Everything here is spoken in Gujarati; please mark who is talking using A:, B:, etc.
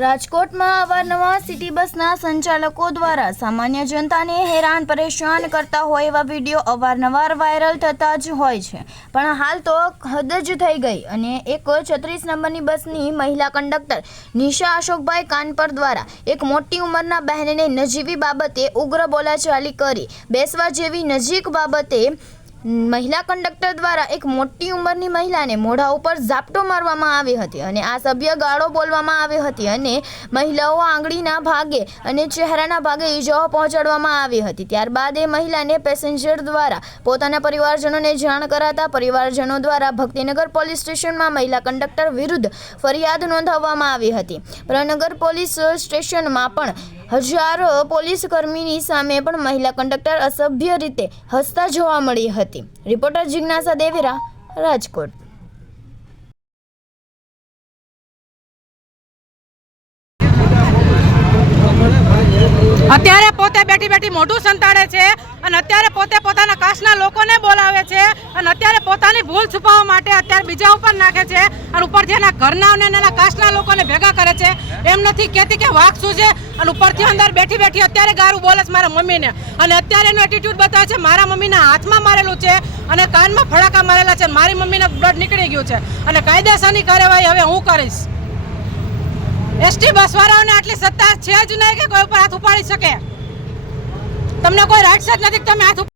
A: રાજકોટમાં અવારનવાર સિટી બસના સંચાલકો દ્વારા સામાન્ય જનતાને હેરાન પરેશાન કરતા હોય એવા વીડિયો અવારનવાર વાયરલ થતા જ હોય છે. પણ હાલ તો હદ જ થઈ ગઈ અને એક છત્રીસ નંબરની બસની મહિલા કંડક્ટર નિશા અશોકભાઈ કાનપર દ્વારા એક મોટી ઉંમરના બહેનને નજીવી બાબતે ઉગ્ર બોલાચાલી કરી. બેસવા જેવી નજીક બાબતે મહિલા કંડક્ટર દ્વારા એક મોટી ઉંમરની મહિલાને મોઢા ઉપર ઝાપટો મારવામાં આવી હતી અને આ સભ્ય ગાળો બોલવામાં આવી હતી અને મહિલાઓ આંગળીના ભાગે અને ચહેરાના ભાગે ઈજાઓ પહોંચાડવામાં આવી હતી. ત્યારબાદ એ મહિલાને પેસેન્જર દ્વારા પોતાના પરિવારજનોને જાણ કરાતા પરિવારજનો દ્વારા ભક્તિનગર પોલીસ સ્ટેશનમાં મહિલા કંડક્ટર વિરુદ્ધ ફરિયાદ નોંધાવવામાં આવી હતી. પ્રનગર પોલીસ સ્ટેશનમાં પણ હજારો પોલીસ કર્મીની સામે પણ મહિલા કંડક્ટર અસભ્ય રીતે હસતા જોવા મળી હતી. રિપોર્ટર જિજ્ઞાસા દેવેરા, રાજકોટ.
B: અત્યારે પોતે બેઠી બેઠી મોઢું સંતાડે છે અને અત્યારે પોતે પોતાના કાશના લોકોને બોલાવે છે. અને અત્યારે પોતાની ભૂલ છુપાવવા માટે અત્યારે બીજા ઉપર નાખે છે અને ઉપરથી એના ઘરના અને એના કાસ્ટના લોકોને ભેગા કરે છે. એમ નથી કહેતી કે વાક શું છે અને ઉપરથી અંદર બેઠી બેઠી અત્યારે ગારું બોલે છે મારા મમ્મીને. અને અત્યારે એનો એટીટ્યુડ બતાવે છે, મારા મમ્મીના હાથમાં મારેલું છે અને કાનમાં ફડાકા મારેલા છે મારી મમ્મીને બ્લડ નીકળી ગયું છે. અને કાયદેસરની કાર્યવાહી હવે હું કરીશ. એસટી બસવાળાઓને આટલી સત્તા છે જ નહીં કે કોઈ ઉપર હાથ ઉપાડી શકે? તમને કોઈ રાઇટ્સ જ નથી તમે હાથ